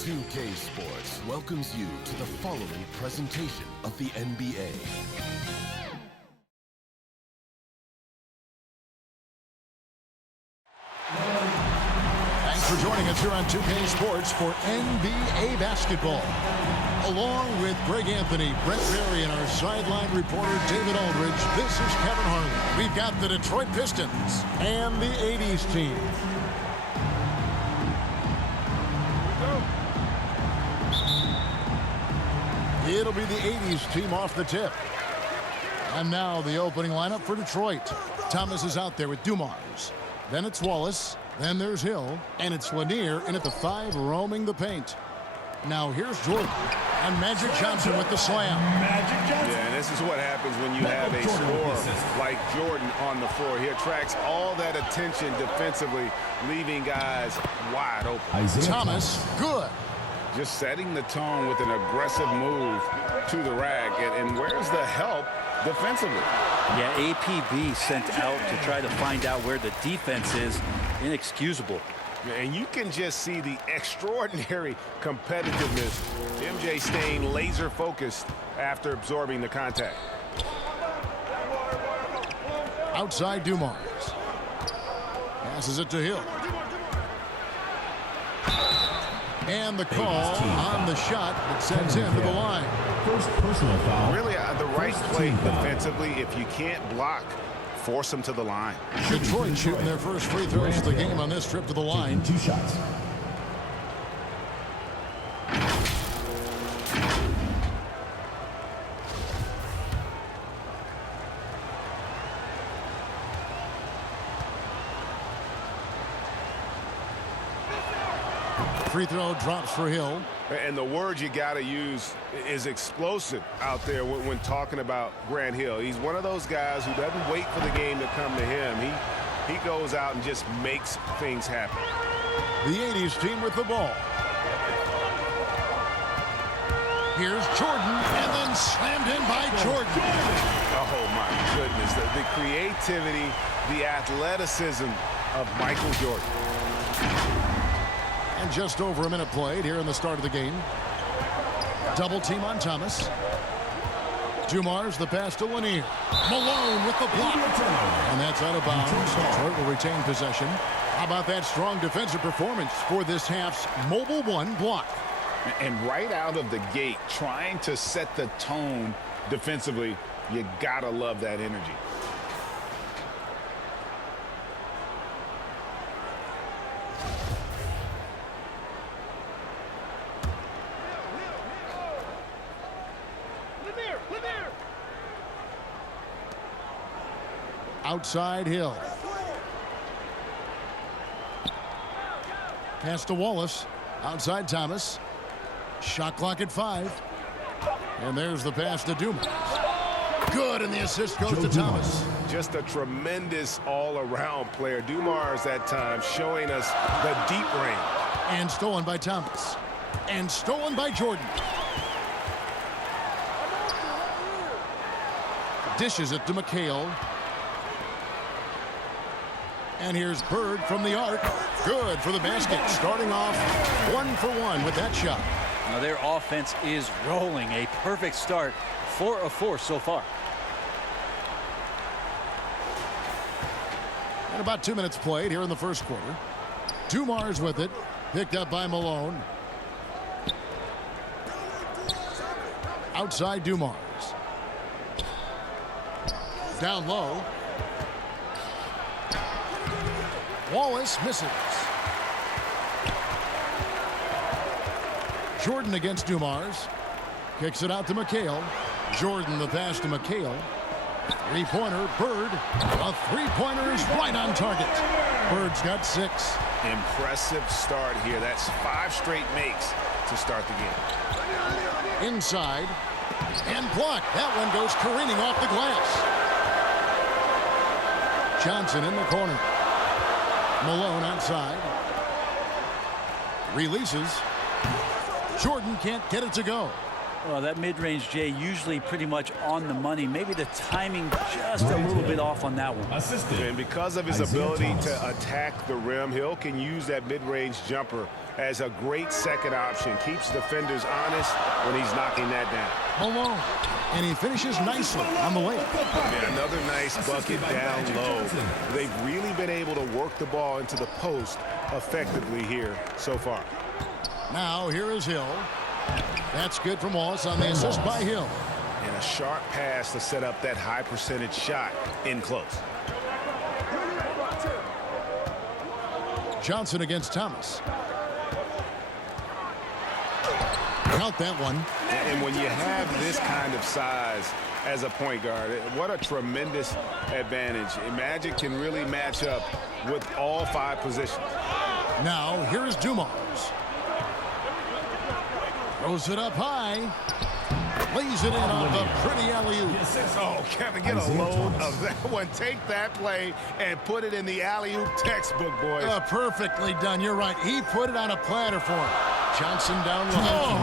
2K Sports welcomes you to the following presentation of the NBA. Thanks for joining us here on 2K Sports for NBA basketball. Along with Greg Anthony, Brett Berry, and our sideline reporter David Aldridge, this is Kevin Harlan. We've got the Detroit Pistons and the 80's team. It'll be the 80's team off the tip. And now the opening lineup for Detroit. Thomas is out there with Dumars. Then it's Wallace. Then there's Hill. And it's Lanier in at the 5 roaming the paint. Now here's Jordan. And Magic Johnson with the slam. Yeah, and this is what happens when you have a scorer like Jordan on the floor. He attracts all that attention defensively, leaving guys wide open. Thomas, good. Just setting the tone with an aggressive move to the rack. And where's the help defensively? Yeah, APB sent out to try to find out where the defense is. Inexcusable. And you can just see the extraordinary competitiveness. MJ staying laser focused after absorbing the contact. Outside Dumars. Passes it to Hill. And the call on the shot that sends him to the line. First personal foul. Really the right play defensively. If you can't block, force them to the line. Detroit shooting their first free throws of the game on this trip to the line. 2 shots. Free throw drops for Hill. And the word you got to use is explosive out there when talking about Grant Hill. He's one of those guys who doesn't wait for the game to come to him. He goes out and just makes things happen. The 80's team with the ball. Here's Jordan, and then slammed in by Jordan. Oh, my goodness. The creativity, the athleticism of Michael Jordan. And just over a minute played here in the start of the game. Double team on Thomas. Dumars the pass to Lanier. Malone with the block. And that's out of bounds. Detroit will retain possession. How about that strong defensive performance for this half's mobile one block? And right out of the gate, trying to set the tone defensively, you gotta love that energy. Outside Hill. Pass to Wallace. Outside Thomas. Shot clock at 5. And there's the pass to Dumars. Good, and the assist goes to Thomas. Just a tremendous all-around player. Dumars that time showing us the deep range. And stolen by Thomas. And stolen by Jordan. Dishes it to McHale. And here's Bird from the arc. Good for the basket. Starting off 1 for 1 with that shot. Now their offense is rolling. A perfect start. 4 of 4 so far. And about 2 minutes played here in the first quarter. Dumars with it. Picked up by Malone. Outside Dumars. Down low. Wallace misses. Jordan against Dumars. Kicks it out to McHale. Jordan the pass to McHale. Three-pointer, Bird. A three-pointer is right on target. Bird's got 6. Impressive start here. That's 5 straight makes to start the game. Inside. And blocked. That one goes careening off the glass. Johnson in the corner. Malone outside. Releases. Jordan can't get it to go. Well, that mid-range, Jay, usually pretty much on the money. Maybe the timing just a little bit off on that one. And because of his ability to attack the rim, Hill can use that mid-range jumper as a great second option. Keeps defenders honest when he's knocking that down. Malone. And he finishes nicely on the layup. Yeah, another nice bucket down low. They've really been able to work the ball into the post effectively here so far. Now here is Hill. That's good from Wallace on the assist by Hill. And a sharp pass to set up that high percentage shot in close. Johnson against Thomas. Count that one. And when you have this kind of size as a point guard, what a tremendous advantage. Magic can really match up with all 5 positions. Now here is Dumars. Throws it up high. Lays it in off the pretty alley-oop. Oh, Kevin, get a load of that one. Take that play and put it in the alley-oop textbook, boys. Perfectly done. You're right. He put it on a platter for him. Johnson down low.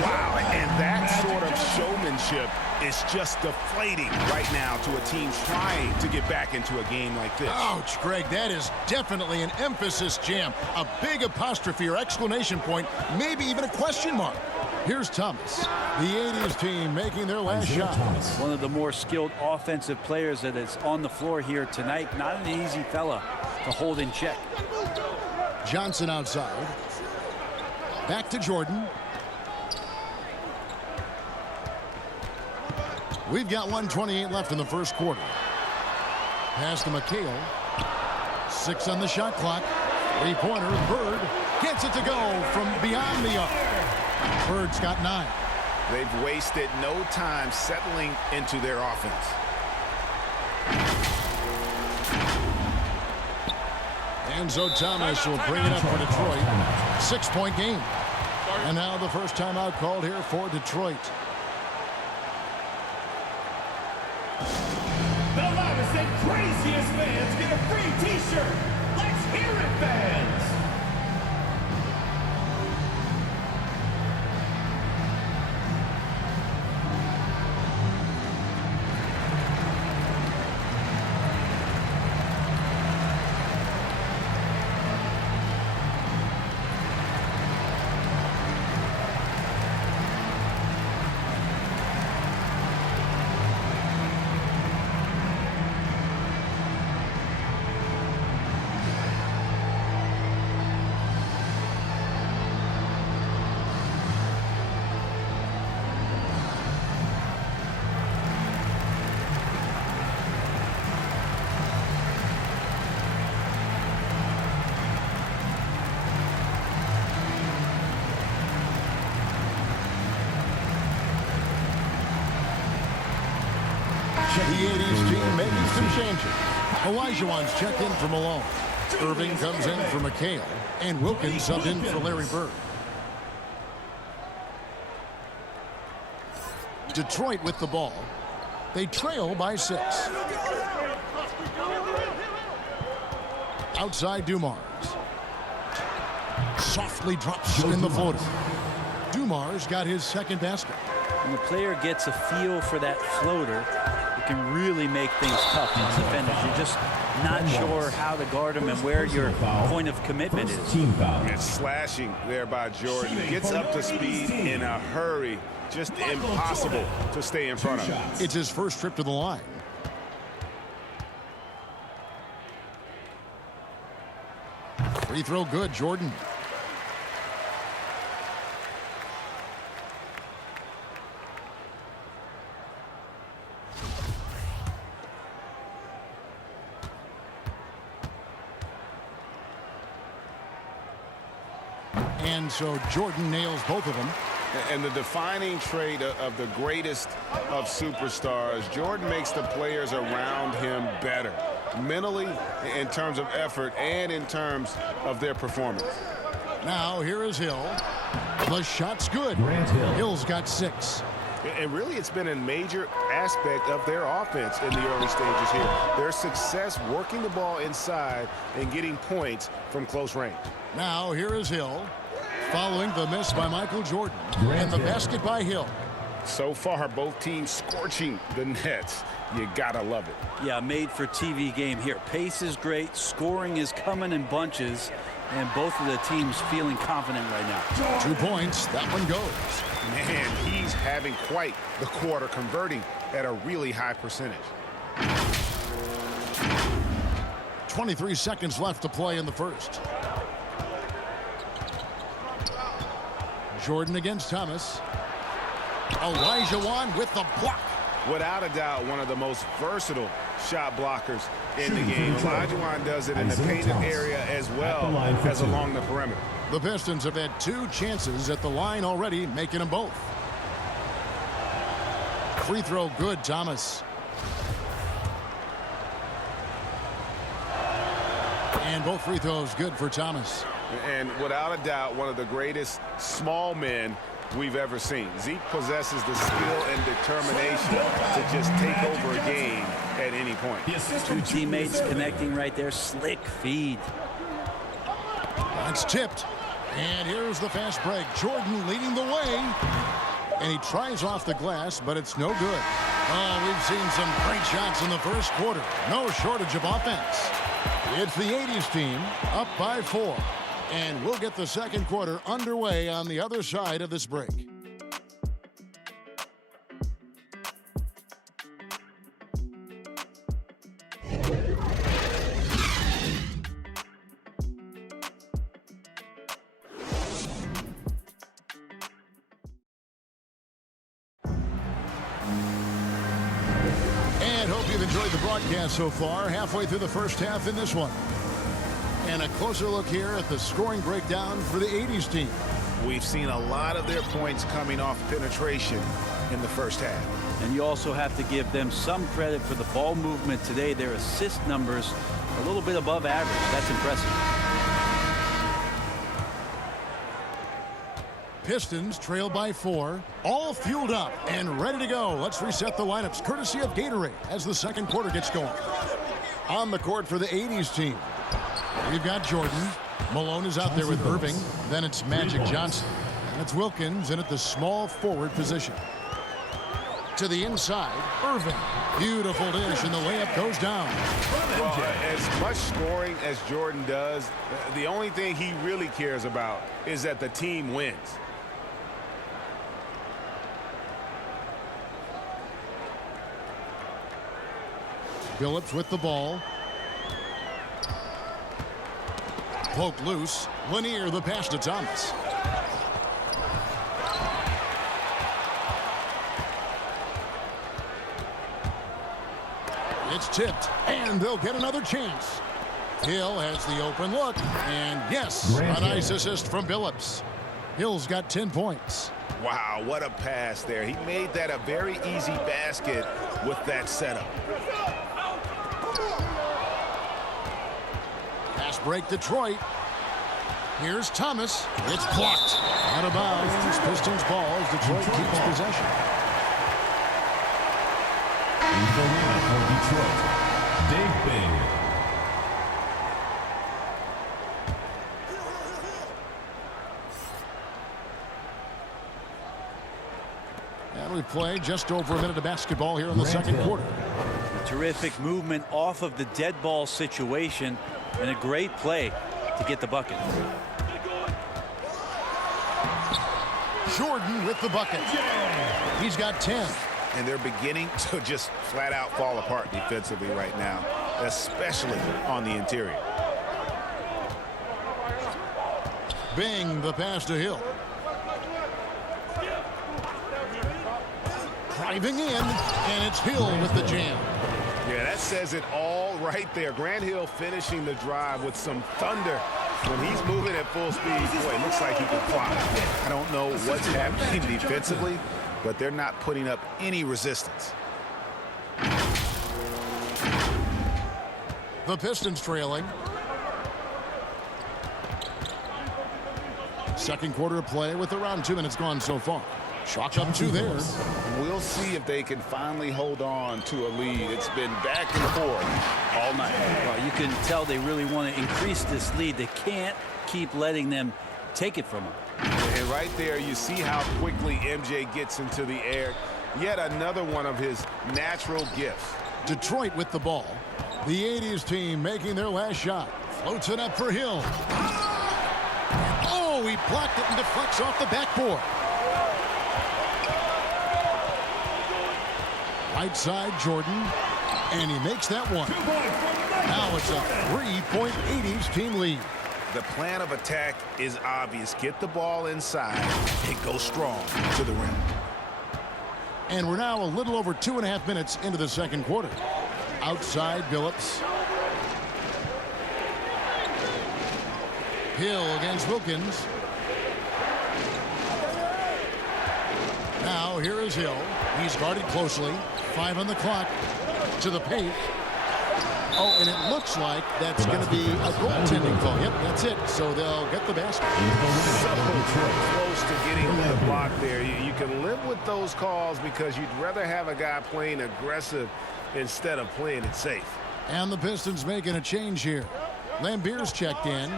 Wow, and that sort of showmanship is just deflating right now to a team trying to get back into a game like this. Ouch, Greg, that is definitely an emphasis jam. A big apostrophe or exclamation point, maybe even a question mark. Here's Thomas, the 80's team making their last shot. One of the more skilled offensive players that is on the floor here tonight. Not an easy fella to hold in check. Johnson outside. Back to Jordan. We've got 1:28 left in the first quarter. Pass to McHale. 6 on the shot clock. 3-pointer. Bird gets it to go from beyond the arc. Bird's got 9. They've wasted no time settling into their offense. Enzo Thomas will bring it up for Detroit. 6-point game. And now the first timeout called here for Detroit. The loudest and craziest fans get a free T-shirt. Let's hear it, fans. The 80's team making some changes. Olajuwon's checked in for Malone. Irving comes in for McHale. And Wilkins subbed in for Larry Bird. Detroit with the ball. They trail by 6. Outside Dumars. Softly drops in the floater. Dumars got his second basket. When the player gets a feel for that floater, it can really make things tough on defenders. You're just not sure how to guard them and where your point of commitment is. It's slashing there by Jordan. Gets up to speed in a hurry. Just impossible to stay in front of. It's his first trip to the line. Free throw good, Jordan. And so Jordan nails both of them. And the defining trait of the greatest of superstars, Jordan makes the players around him better. Mentally, in terms of effort, and in terms of their performance. Now here is Hill. The shot's good. Hill's got 6. And really, it's been a major aspect of their offense in the early stages here. Their success working the ball inside and getting points from close range. Now here is Hill. following the miss by Michael Jordan and the basket by Hill. So far, both teams scorching the nets. You gotta love it. Yeah, made for TV game here. Pace is great. Scoring is coming in bunches. And both of the teams feeling confident right now. 2 points. That one goes. Man, he's having quite the quarter, converting at a really high percentage. 23 seconds left to play in the first. Jordan against Thomas. Olajuwon with the block. Without a doubt, one of the most versatile shot blockers in the game. Olajuwon does it in the painted area as well as along the perimeter. The Pistons have had 2 chances at the line already, making them both. Free throw good, Thomas. And both free throws good for Thomas. And without a doubt, one of the greatest small men we've ever seen. Zeke possesses the skill and determination to just take over a game at any point. 2 teammates connecting right there. Slick feed. That's tipped. And here's the fast break. Jordan leading the way. And he tries off the glass, but it's no good. Oh, we've seen some great shots in the first quarter. No shortage of offense. It's the 80s team up by 4. And we'll get the second quarter underway on the other side of this break. And hope you've enjoyed the broadcast so far. Halfway through the first half in this one. And a closer look here at the scoring breakdown for the 80s team. We've seen a lot of their points coming off penetration in the first half. And you also have to give them some credit for the ball movement today. Their assist numbers a little bit above average. That's impressive. Pistons trail by 4, all fueled up and ready to go. Let's reset the lineups courtesy of Gatorade as the second quarter gets going. On the court for the 80s team, we've got Jordan. Malone is out there with Irving. Then it's Magic Johnson. And it's Wilkins in at the small forward position. To the inside, Irving. Beautiful dish, and the layup goes down. Well, as much scoring as Jordan does, the only thing he really cares about is that the team wins. Billups with the ball. Poke loose. Lanier the pass to Thomas. It's tipped, and they'll get another chance. Hill has the open look, and yes, a nice assist from Billups. Hill's got 10 points. Wow, what a pass there. He made that a very easy basket with that setup. Pass break Detroit. Here's Thomas. It's blocked. Out of bounds. Pistons ball as Detroit keeps possession. In the lineup for Detroit, Dave Bing. And we play just over a minute of basketball here in the second quarter. Terrific movement off of the dead ball situation and a great play to get the bucket. Jordan with the bucket. He's got 10. And they're beginning to just flat out fall apart defensively right now, especially on the interior. Bing the pass to Hill. Driving in, and it's Hill with the jam. Yeah, that says it all right there. Grant Hill finishing the drive with some thunder. When he's moving at full speed, boy, it looks like he can fly. I don't know what's happening defensively, but they're not putting up any resistance. The Pistons trailing. Second quarter of play with around 2 minutes gone so far. Chalk up 2 there. We'll see if they can finally hold on to a lead. It's been back and forth all night. Well, you can tell they really want to increase this lead. They can't keep letting them take it from him. And right there, you see how quickly MJ gets into the air. Yet another one of his natural gifts. Detroit with the ball. The 80s team making their last shot. Floats it up for Hill. Oh, he blocked it and deflects off the backboard. Right side, Jordan. And he makes that one. Now it's a 3-point 80s team lead. The plan of attack is obvious. Get the ball inside and go strong to the rim. And we're now a little over 2.5 minutes into the second quarter. Outside, Billups. Hill against Wilkins. Now here is Hill. He's guarded closely. 5 on the clock. To the paint. Oh, and it looks like that's going to be a goaltending call. Yep, that's it. So they'll get the basket. Close to getting the block there. You can live with those calls because you'd rather have a guy playing aggressive instead of playing it safe. And the Pistons making a change here. Lambier's checked in.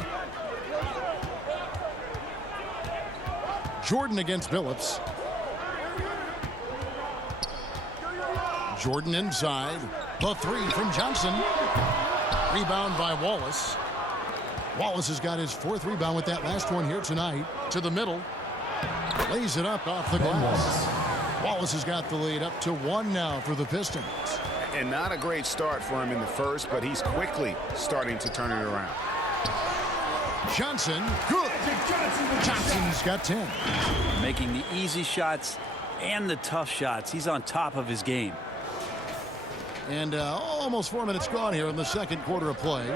Jordan against Billups. Jordan inside. The three from Johnson. Rebound by Wallace. Wallace has got his 4th rebound with that last one here tonight. To the middle. Lays it up off the glass. Wallace has got the lead up to 1 now for the Pistons. And not a great start for him in the first, but he's quickly starting to turn it around. Johnson, good. Johnson's got 10. Making the easy shots and the tough shots. He's on top of his game. And almost 4 minutes gone here in the second quarter of play.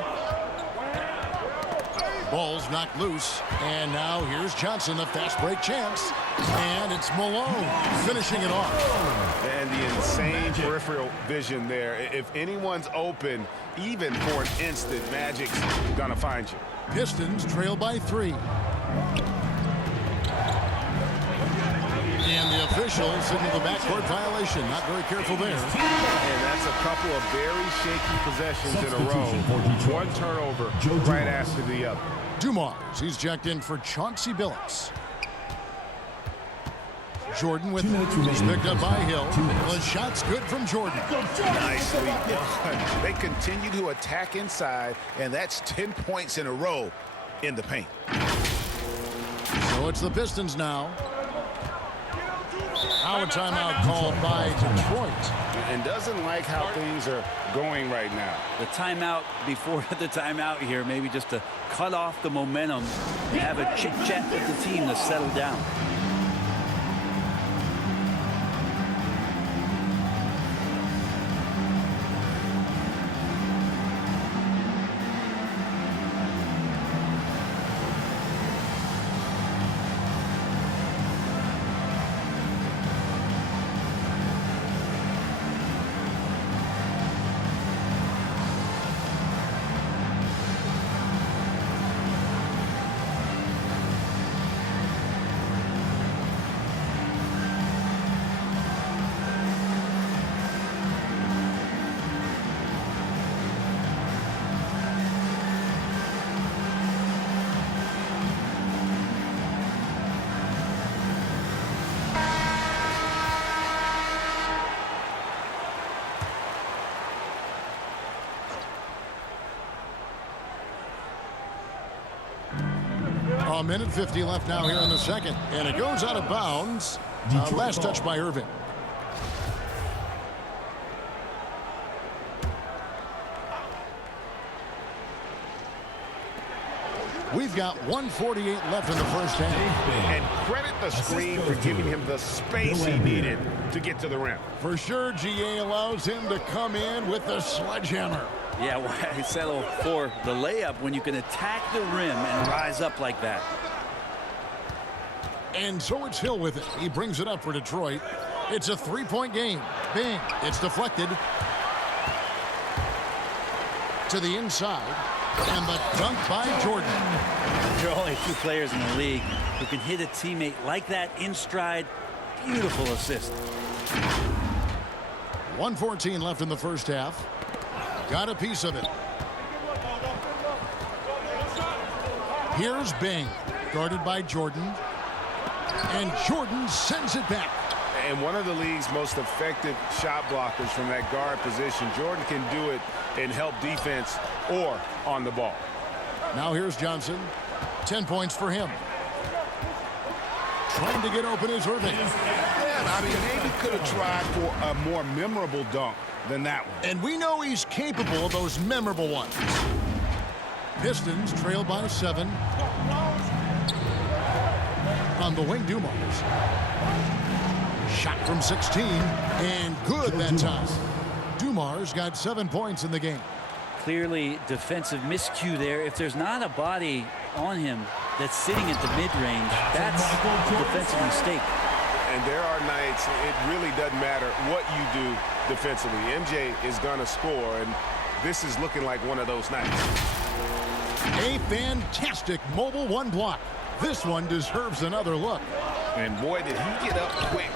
Ball's knocked loose. And now here's Johnson, the fast break chance. And it's Malone finishing it off. And the insane peripheral vision there. If anyone's open, even for an instant, Magic's gonna find you. Pistons trail by 3. And the official signal the backcourt violation. Not very careful there. And that's a couple of very shaky possessions in a row. One turnover right after the other. Dumars, he's checked in for Chauncey Billups. Jordan with he's picked up by Hill. The shot's good from Jordan. Nicely done. They continue to attack inside, and that's 10 points in a row in the paint. So it's the Pistons now. Now a timeout called by Detroit. And doesn't like how things are going right now. The timeout before the timeout here, maybe just to cut off the momentum and have a chit-chat with the team to settle down. A minute 50 left now here in the second. And it goes out of bounds. Last touch by Irving. We've got 1:48 left in the first half. And credit the screen for giving him the space he needed to get to the rim. For sure, GA allows him to come in with the sledgehammer. Yeah, why settle for the layup when you can attack the rim and rise up like that? And so it's Hill with it. He brings it up for Detroit. It's a 3-point game. Bing. It's deflected. To the inside. And the dunk by Jordan. There are only 2 players in the league who can hit a teammate like that in stride. Beautiful assist. 1:14 left in the first half. Got a piece of it. Here's Bing. Guarded by Jordan. And Jordan sends it back. And one of the league's most effective shot blockers from that guard position. Jordan can do it in help defense or on the ball. Now here's Johnson. 10 points for him. Trying to get open is Irving. Yeah, I mean, maybe could have tried for a more memorable dunk than that one. And we know he's capable of those memorable ones. Pistons trail by 7. On the wing, Dumars. Shot from 16. And good that time. Dumars got 7 points in the game. Clearly defensive miscue there. If there's not a body on him that's sitting at the mid-range, that's a defensive mistake. And there are nights it really doesn't matter what you do defensively. MJ is going to score, and this is looking like one of those nights. A fantastic mobile one block. This one deserves another look. And boy, did he get up quick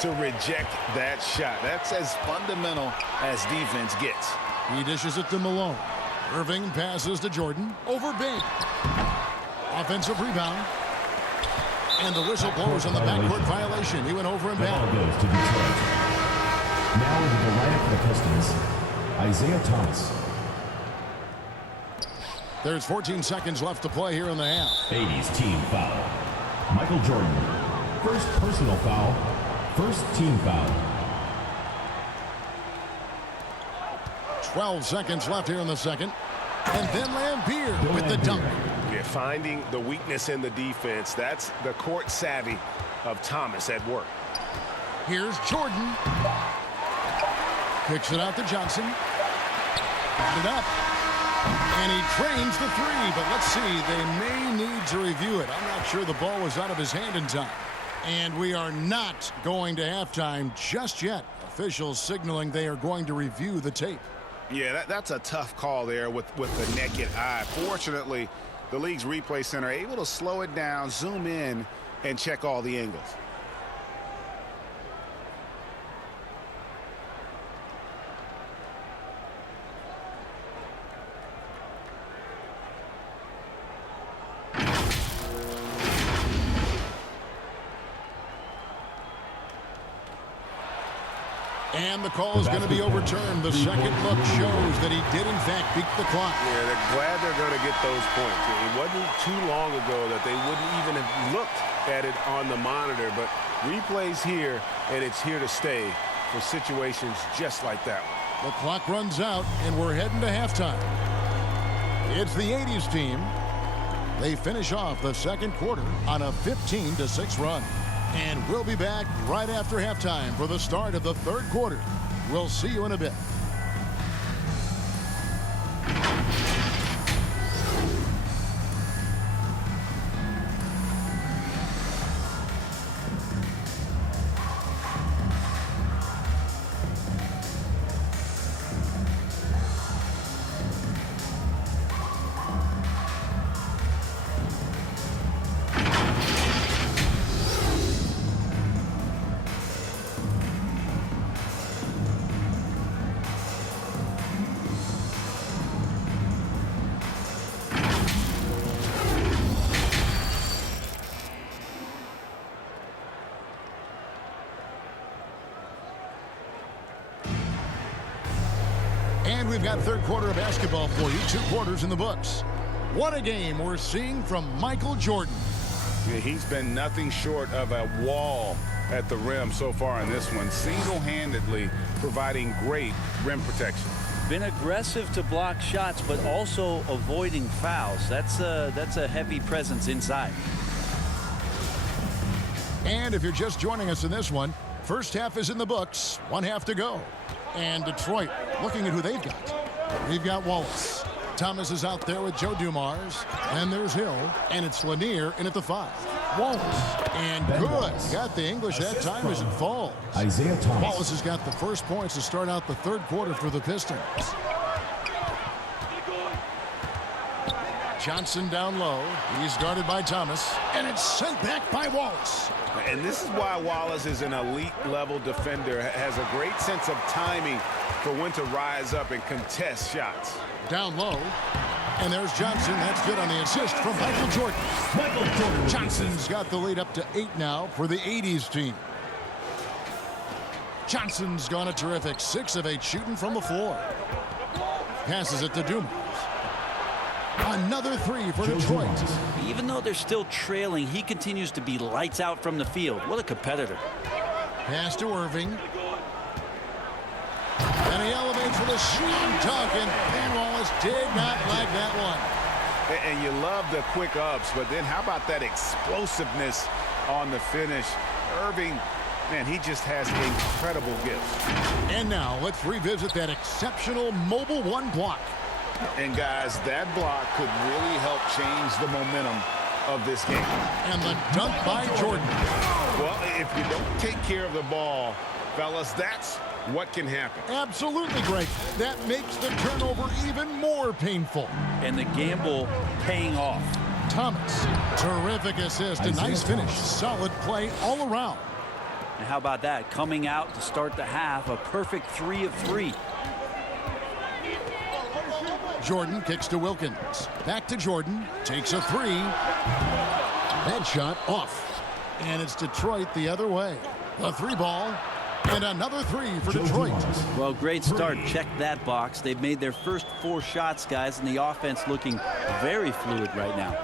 to reject that shot. That's as fundamental as defense gets. He dishes it to Malone. Irving passes to Jordan. Over Bing. Offensive rebound. And the whistle blows on the backcourt violation. He went over and Ball back. goes to Detroit. Now into the lineup for the Pistons, Isaiah Thomas. There's 14 seconds left to play here in the half. 80's team foul. Michael Jordan. First personal foul. First team foul. 12 seconds left here in the second. And then Lampier with the dunk. Yeah, finding the weakness in the defense. That's the court savvy of Thomas at work. Here's Jordan. Kicks it out to Johnson. Got it up. And he trains the three, but let's see. They may need to review it. I'm not sure the ball was out of his hand in time. And we are not going to halftime just yet. Officials signaling they are going to review the tape. Yeah, that's a tough call there with the naked eye. Fortunately, the league's replay center able to slow it down, zoom in, and check all the angles. And the call is going to be overturned. The second look shows that he did, in fact, beat the clock. Yeah, they're glad they're going to get those points. It wasn't too long ago that they wouldn't even have looked at it on the monitor, but replays here, and it's here to stay for situations just like that one. The clock runs out, and we're heading to halftime. It's the 80's team. They finish off the second quarter on a 15-6 run. And we'll be back right after halftime for the start of the third quarter. We'll see you in a bit. And we've got third quarter of basketball for you. 2 quarters in the books. What a game we're seeing from Michael Jordan. Yeah, he's been nothing short of a wall at the rim so far in this one, single-handedly providing great rim protection. Been aggressive to block shots, but also avoiding fouls. That's a heavy presence inside. And if you're just joining us in this one, first half is in the books. 1 half to go. And Detroit looking at who they've got. We've got Wallace. Thomas is out there with Joe Dumars. And there's Hill. And it's Lanier in at the 5. Wallace. And good. Got the English that time as it falls. Isaiah Thomas. Wallace has got the first points to start out the third quarter for the Pistons. Johnson down low. He's guarded by Thomas. And it's sent back by Wallace. And this is why Wallace is an elite-level defender, has a great sense of timing for when to rise up and contest shots. Down low. And there's Johnson. That's good on the assist from Michael Jordan. Michael Jordan. Johnson's got the lead up to 8 now for the 80s team. Johnson's gone a terrific 6 of 8 shooting from the floor. Passes it to Dumas. Another 3 for Detroit. Even though they're still trailing, he continues to be lights out from the field. What a competitor. Pass to Irving. And he elevates with a slam dunk, and Ben Wallace did not like that one. And you love the quick ups, but then how about that explosiveness on the finish? Irving, man, he just has incredible gifts. And now let's revisit that exceptional mobile 1 block. And guys, that block could really help change the momentum of this game. And the dunk by Jordan. Well, if you don't take care of the ball, fellas, that's what can happen. Absolutely great. That makes the turnover even more painful. And the gamble paying off. Thomas, terrific assist, a nice finish. Solid play all around. And how about that? Coming out to start the half, a perfect 3 of 3. Jordan kicks to Wilkins. Back to Jordan. Takes a 3. That shot off. And it's Detroit the other way. A 3 ball. And another 3 for Detroit. Well, great start. Check that box. They've made their first 4 shots, guys, and the offense looking very fluid right now.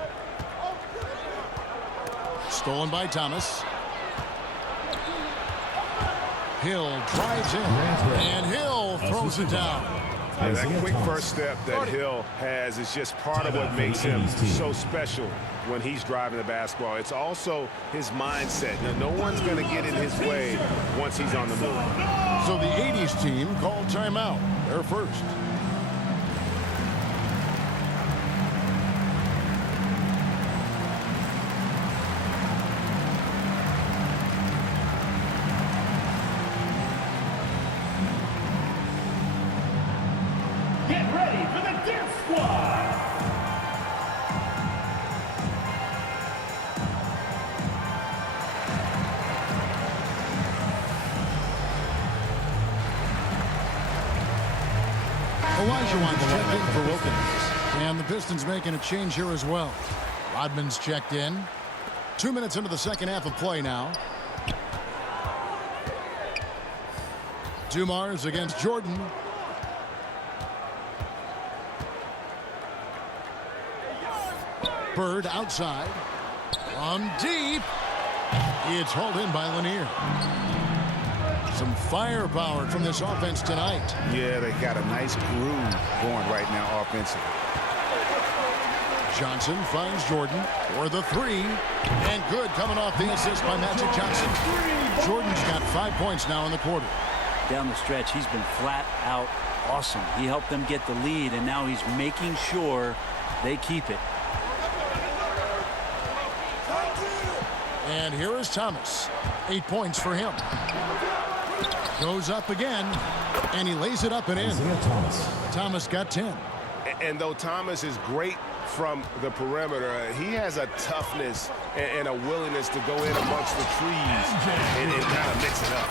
Stolen by Thomas. Hill drives in. And Hill throws it down. Yeah, that quick first step that Hill has is just part of what makes him so special when he's driving the basketball. It's also his mindset. Now, no one's going to get in his way once he's on the move. So the 80s team called timeout. They're first. Get ready for the Deer Squad. Olajuwon's checked in for Wilkins. And the Pistons making a change here as well. Rodman's checked in. 2 minutes into the second half of play now. Dumars against Jordan. Bird outside. From deep. It's hauled in by Lanier. Some firepower from this offense tonight. Yeah, they got a nice groove going right now offensively. Johnson finds Jordan for the 3. And good coming off the assist by Magic Johnson. Jordan's got 5 points now in the quarter. Down the stretch, he's been flat out awesome. He helped them get the lead, and now he's making sure they keep it. And here is Thomas. 8 points for him. Goes up again, and he lays it up and in. Thomas got 10. And though Thomas is great from the perimeter, he has a toughness and a willingness to go in amongst the trees and kind of mix it up.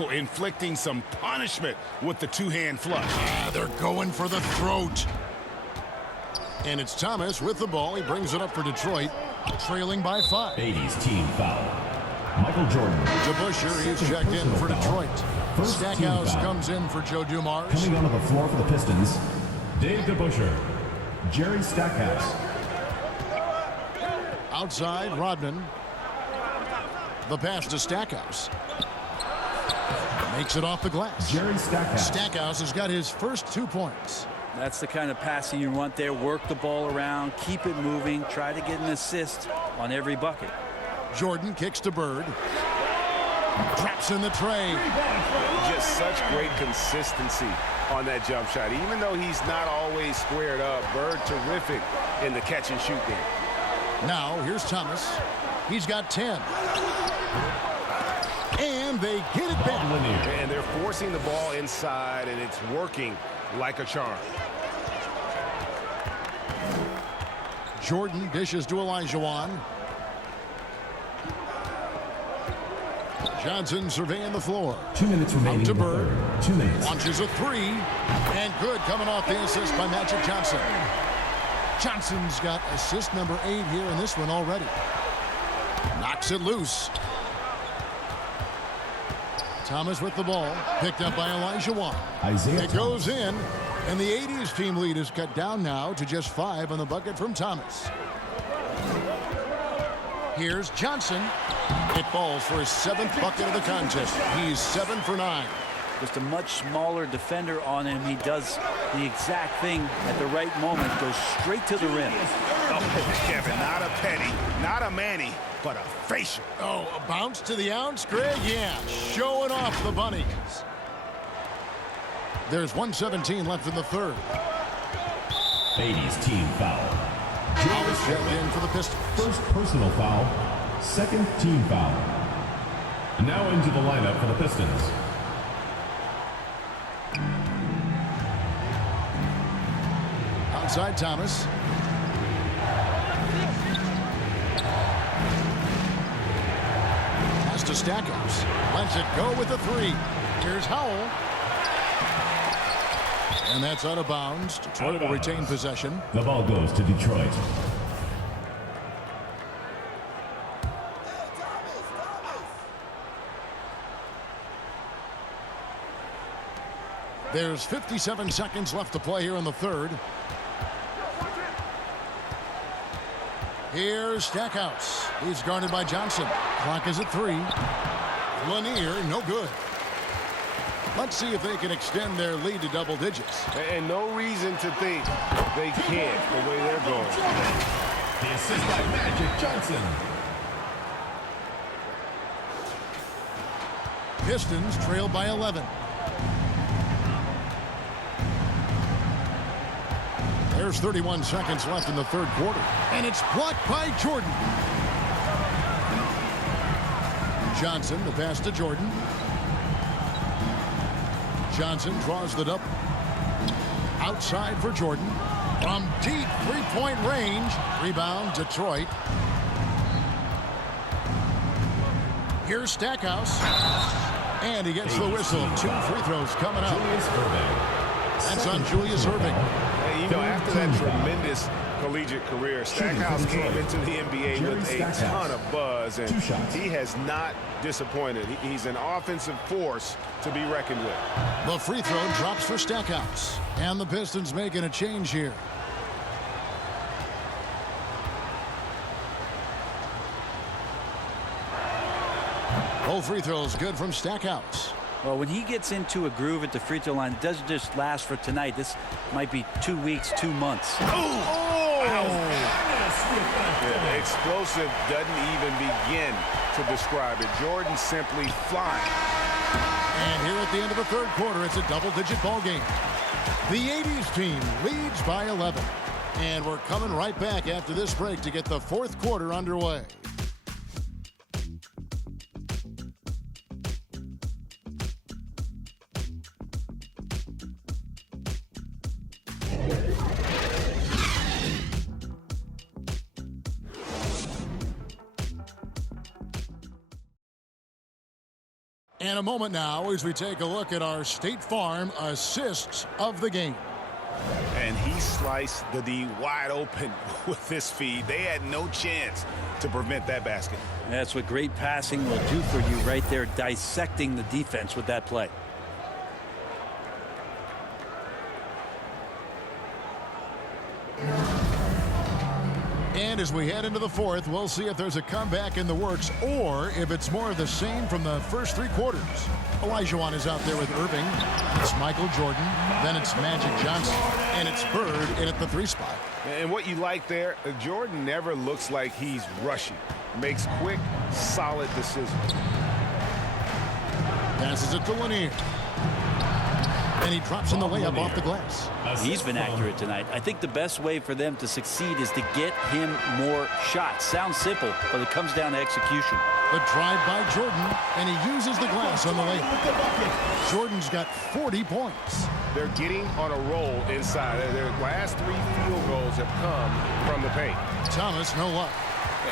Oh, inflicting some punishment with the 2-hand flush. They're going for the throat. And it's Thomas with the ball. He brings it up for Detroit, trailing by 5. 80's team foul. Michael Jordan. DeBusschere, he's checked in for Detroit. Stackhouse comes in for Joe Dumars. Coming onto the floor for the Pistons, Dave DeBusschere. Jerry Stackhouse. Outside, Rodman. The pass to Stackhouse. Makes it off the glass. Jerry Stackhouse. Stackhouse has got his first 2 points. That's the kind of passing you want there. Work the ball around, keep it moving, try to get an assist on every bucket. Jordan kicks to Bird. Traps in the tray. Just such great consistency on that jump shot. Even though he's not always squared up, Bird terrific in the catch and shoot game. Now here's Thomas. He's got 10. And they get it back. And they're forcing the ball inside, and it's working like a charm. Jordan dishes to Olajuwon. Johnson surveying the floor. 2 minutes remaining Out to in the Bird. third. 2 minutes. Launches a three. And good coming off the assist by Magic Johnson. Johnson's got assist number 8 here in this one already. Knocks it loose. Thomas with the ball. Picked up by Elijah Wan. Isaiah It goes in. And the 80s team lead is cut down now to just 5 on the bucket from Thomas. Here's Johnson. It falls for his 7th bucket of the contest. He's 7 for 9. Just a much smaller defender on him. He does the exact thing at the right moment. Goes straight to the rim. Oh, Kevin, not a penny, not a Manny, but a facial. Oh, a bounce to the ounce, Greg? Yeah, showing off the bunnies. There's 1:17 left in the third. 80's team foul. Jones checked in for the Pistons. First personal foul. Second team foul. Now into the lineup for the Pistons. Outside Thomas. Pass to Stackhouse. Lets it go with the 3. Here's Howell. And that's out of bounds. Detroit will retain possession. The ball goes to Detroit. There's 57 seconds left to play here in the third. Here's Stackhouse. He's guarded by Johnson. Clock is at 3. Lanier, no good. Let's see if they can extend their lead to double digits. And no reason to think they can't the way they're going. The assist by Magic Johnson. Pistons trail by 11. There's 31 seconds left in the third quarter. And it's blocked by Jordan. Johnson, the pass to Jordan. Johnson draws the double. Outside for Jordan. From deep three-point range. Rebound, Detroit. Here's Stackhouse. And he gets the whistle. 2 free throws coming up. Julius Irving. That's on Julius Irving. You know, after that tremendous collegiate career, Stackhouse came into the NBA with a ton of buzz, and he has not disappointed. He's an offensive force to be reckoned with. The free throw drops for Stackhouse. And the Pistons making a change here. Both free throws good from Stackhouse. Well, when he gets into a groove at the free throw line, it doesn't just last for tonight. This might be 2 weeks, 2 months. Yeah, explosive doesn't even begin to describe it. Jordan simply flying. And here at the end of the third quarter, it's a double-digit ball game. The 80s team leads by 11. And we're coming right back after this break to get the fourth quarter underway. And a moment now as we take a look at our State Farm assists of the game. And he sliced the D wide open with this feed. They had no chance to prevent that basket. That's what great passing will do for you right there, dissecting the defense with that play. And as we head into the fourth, we'll see if there's a comeback in the works or if it's more of the same from the first 3 quarters. Olajuwon is out there with Irving. It's Michael Jordan. Then it's Magic Johnson. And it's Bird in at the 3 spot. And what you like there, Jordan never looks like he's rushing. Makes quick, solid decisions. Passes it to Lanier. And he drops in the layup off the glass. He's been accurate tonight. I think the best way for them to succeed is to get him more shots. Sounds simple, but it comes down to execution. The drive by Jordan, and he uses the glass on the layup. Jordan's got 40 points. They're getting on a roll inside. Their last 3 field goals have come from the paint. Thomas, no luck.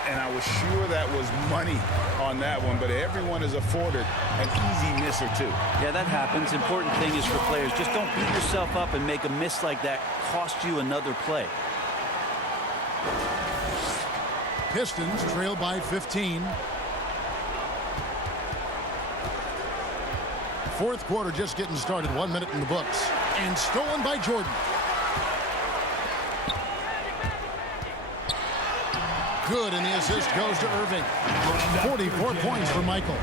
And I was sure that was money on that one, but everyone is afforded an easy miss or two. Yeah, that happens. Important thing is for players, just don't beat yourself up and make a miss like that cost you another play. Pistons trail by 15. Fourth quarter just getting started. 1 minute in the books. And stolen by Jordan. Good, and the assist goes to Irving. 44 points for Michael.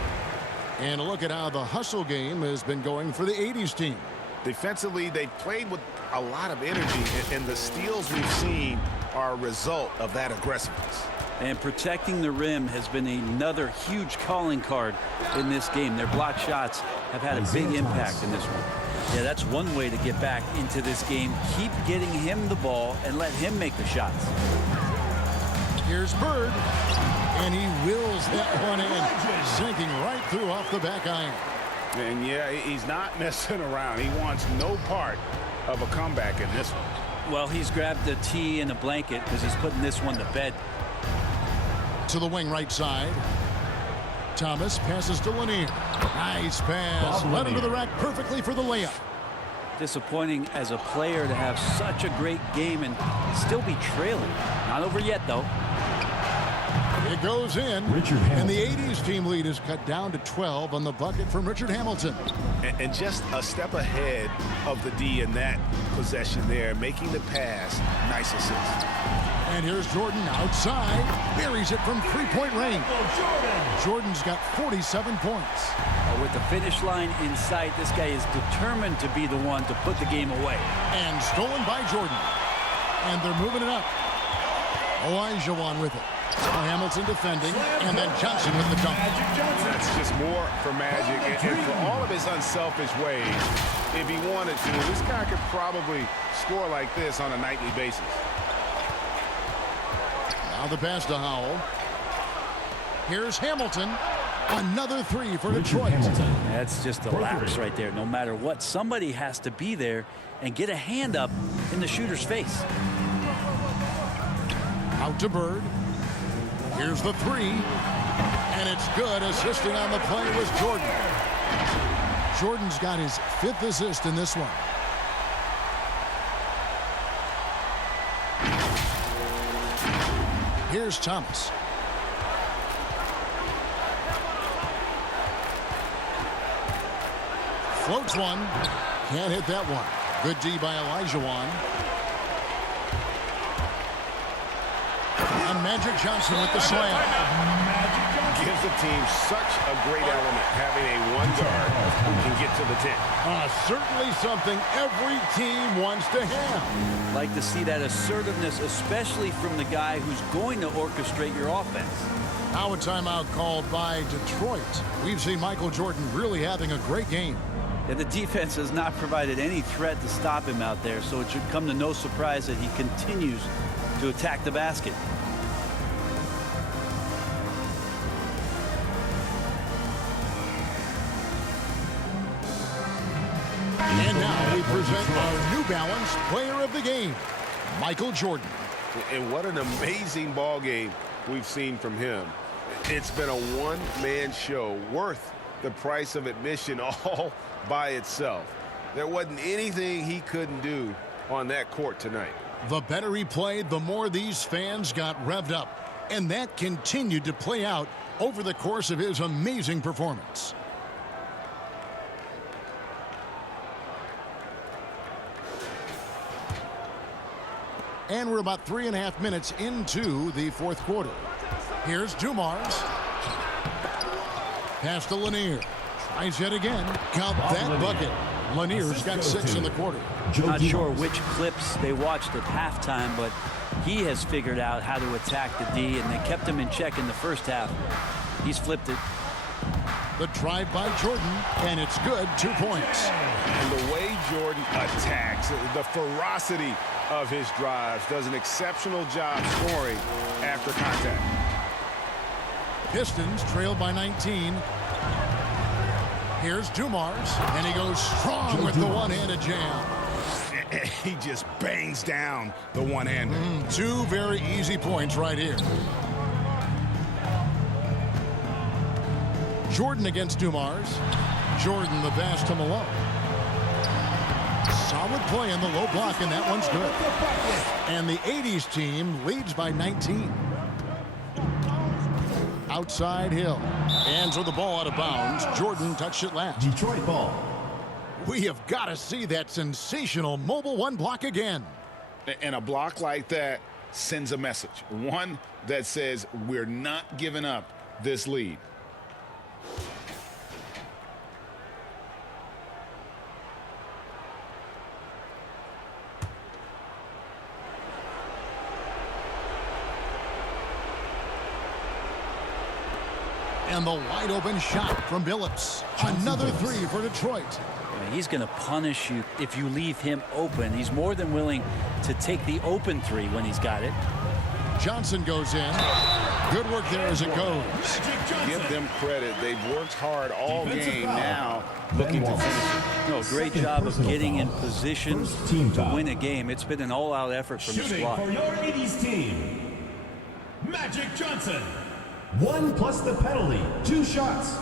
And look at how the hustle game has been going for the 80s team. Defensively, they played with a lot of energy, and the steals we've seen are a result of that aggressiveness. And protecting the rim has been another huge calling card in this game. Their block shots have had a big impact in this one. Yeah, that's one way to get back into this game. Keep getting him the ball and let him make the shots. Here's Bird, and he wills that one in, sinking right through off the back iron. And yeah, he's not messing around. He wants no part of a comeback in this one. Well, he's grabbed a tee and a blanket because he's putting this one to bed. To the wing right side. Thomas passes to Lanier. Nice pass. Led into the rack perfectly for the layup. Disappointing as a player to have such a great game and still be trailing. Not over yet, though. It goes in, and the 80s team lead is cut down to 12 on the bucket from Richard Hamilton. And just a step ahead of the D in that possession there, making the pass. Nice assist. And here's Jordan outside. Buries it from three-point range. Jordan's got 47 points. With the finish line in sight, this guy is determined to be the one to put the game away. And stolen by Jordan. And they're moving it up. Olajuwon with it. Hamilton defending, and then Johnson with the dunk. That's just more for Magic. And for all of his unselfish ways, if he wanted to, this guy could probably score like this on a nightly basis. Now the pass to Howell. Here's Hamilton. Another three for Detroit. That's just a lapse right there. No matter what, somebody has to be there and get a hand up in the shooter's face. Out to Bird. Here's the three. And it's good. Assisting on the play was Jordan. Jordan's got his 5th assist in this one. Here's Thomas. Floats one. Can't hit that one. Good D by Olajuwon. And Magic Johnson with the slam. Gives the team such a great element, having a one guard who can get to the 10. Certainly something every team wants to have. Like to see that assertiveness, especially from the guy who's going to orchestrate your offense. Now a timeout called by Detroit. We've seen Michael Jordan really having a great game. Yeah, the defense has not provided any threat to stop him out there, so it should come to no surprise that he continues to attack the basket. And now we present our New Balance Player of the Game, Michael Jordan. And what an amazing ball game we've seen from him. It's been a one-man show worth the price of admission all by itself. There wasn't anything he couldn't do on that court tonight. The better he played, the more these fans got revved up. And that continued to play out over the course of his amazing performance. And we're about 3.5 minutes into the fourth quarter. Here's Dumars. Pass to Lanier. Tries yet again. Count that bucket. Lanier's got 6 in the quarter. Not sure which clips they watched at halftime, but he has figured out how to attack the D, and they kept him in check in the first half. He's flipped it. The drive by Jordan, and it's good. 2 points. And the way Jordan attacks, the ferocity of his drives, does an exceptional job scoring after contact. Pistons trail by 19. Here's Dumars, and he goes strong with the one-handed jam. He just bangs down the one-hander. 2 very easy points right here. Jordan against Dumars. Jordan the pass to Malone. Solid play in the low block, and that one's good. And the 80s team leads by 19. Outside Hill. Hands with the ball out of bounds. Jordan touched it last. Detroit ball. We have got to see that sensational mobile one block again. And a block like that sends a message. One that says we're not giving up this lead. And the wide open shot from Billups. Another three for Detroit. He's going to punish you if you leave him open. He's more than willing to take the open three when he's got it. Johnson goes in. Good work there as it goes. Give them credit. They've worked hard all game now, looking to finish it. No, great job of getting in position to win a game. It's been an all-out effort from the Shooting squad. for your 80s team, Magic Johnson. 1 plus the penalty. 2 shots.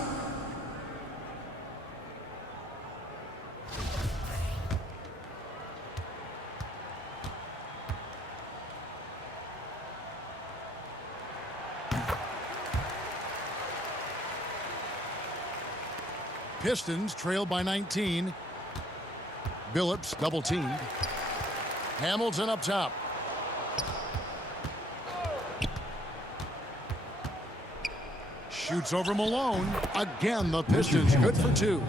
Pistons trail by 19. Billups double teamed. Hamilton up top. Shoots over Malone. Again, the Pistons good for 2.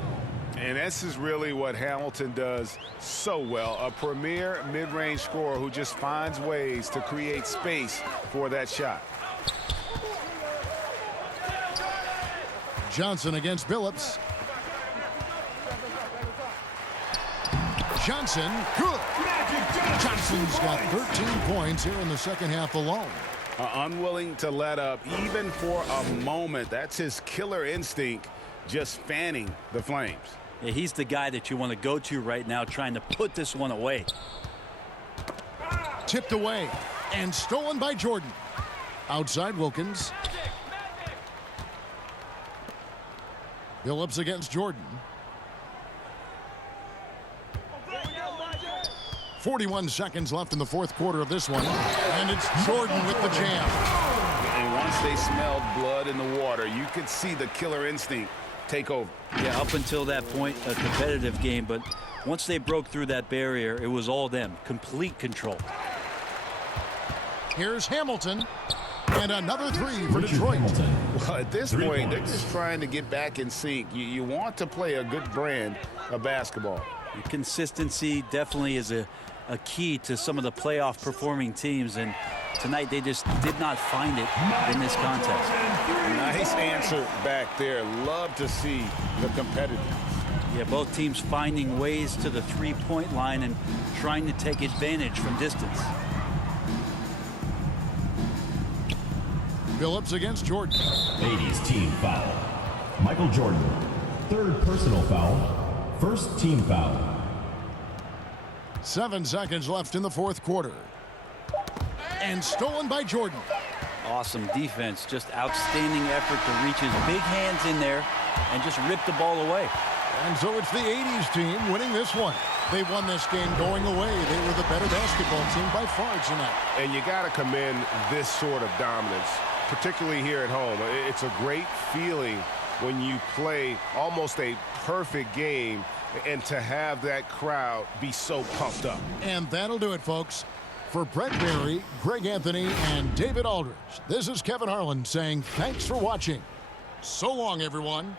And this is really what Hamilton does so well. A premier mid-range scorer who just finds ways to create space for that shot. Johnson against Billups. Johnson, good. Johnson's got 13 points here in the second half alone. Unwilling to let up even for a moment. That's his killer instinct, just fanning the flames. Yeah, he's the guy that you want to go to right now, trying to put this one away. Tipped away and stolen by Jordan. Outside Wilkins. Billups against Jordan. 41 seconds left in the fourth quarter of this one. And it's Jordan with the jam. And once they smelled blood in the water, you could see the killer instinct take over. Yeah, up until that point, a competitive game. But once they broke through that barrier, it was all them. Complete control. Here's Hamilton. And another three for Detroit. Well, at this point, they're just trying to get back in sync. You want to play a good brand of basketball. Consistency definitely is a key to some of the playoff performing teams, and tonight they just did not find it in this contest. Nice answer back there. Love to see the competitiveness. Yeah, both teams finding ways to the three-point line and trying to take advantage from distance. Billups against Jordan. 80s team foul. Michael Jordan. 3rd personal foul. 1st team foul. 7 seconds left in the fourth quarter. And stolen by Jordan. Awesome defense, just outstanding effort to reach his big hands in there and just rip the ball away. And so it's the 80s team winning this one. They won this game going away. They were the better basketball team by far tonight. And you got to commend this sort of dominance, particularly here at home. It's a great feeling when you play almost a perfect game and to have that crowd be so pumped up. And that'll do it, folks. For Brett Berry, Greg Anthony, and David Aldridge, this is Kevin Harlan saying thanks for watching. So long, everyone.